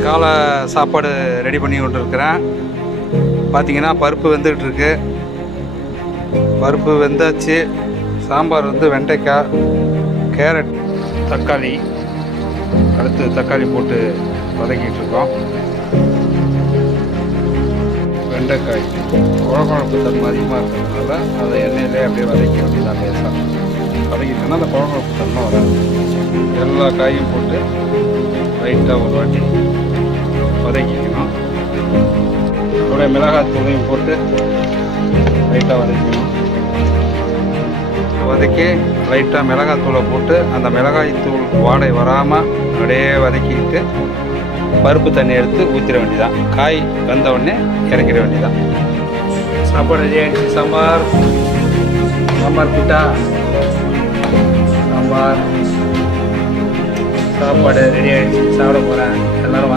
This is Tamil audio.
காலை சாப்பாடு ரெடி பண்ணி கொண்டிருக்கிறேன். பார்த்தீங்கன்னா பருப்பு வெந்துக்கிட்டு இருக்கு. பருப்பு வெந்தாச்சு. சாம்பார் வந்து வெண்டைக்காய், கேரட், தக்காளி, அடுத்து தக்காளி போட்டு வதக்கிட்டு இருக்கோம். வெண்டைக்காய் குழகுழப்பு தன்மை அதிகமாக இருக்கிறதுனால அதை எண்ணெயிலே அப்படியே வதக்கி வேண்டியதான். லேசாக வதக்கிட்டோன்னா அந்த குழகுழப்பு தன்மை வராது. எல்லா காயும் போட்டு லைட்டாக ஒரு வாட்டி வதக்கிக்கணும். கூட மிளகாய் தூளையும் போட்டு லைட்டாக வதக்கணும். வதக்கி லைட்டாக மிளகாய் தூளை போட்டு அந்த மிளகாய் தூள் வாடை வராமல் அப்படியே வதக்கிக்கிட்டு பருப்பு தண்ணி எடுத்து ஊற்றிட வேண்டியதான். காய் வெந்த உடனே இறக்கிட வேண்டியதான். சாப்பாடு ரெடி ஆகிடுச்சு. சாம்பார் பிட்டா சாம்பார் சாப்பாடு ரெடி ஆகிடுச்சு. சாப்பிட போகிறேன். எல்லோரும்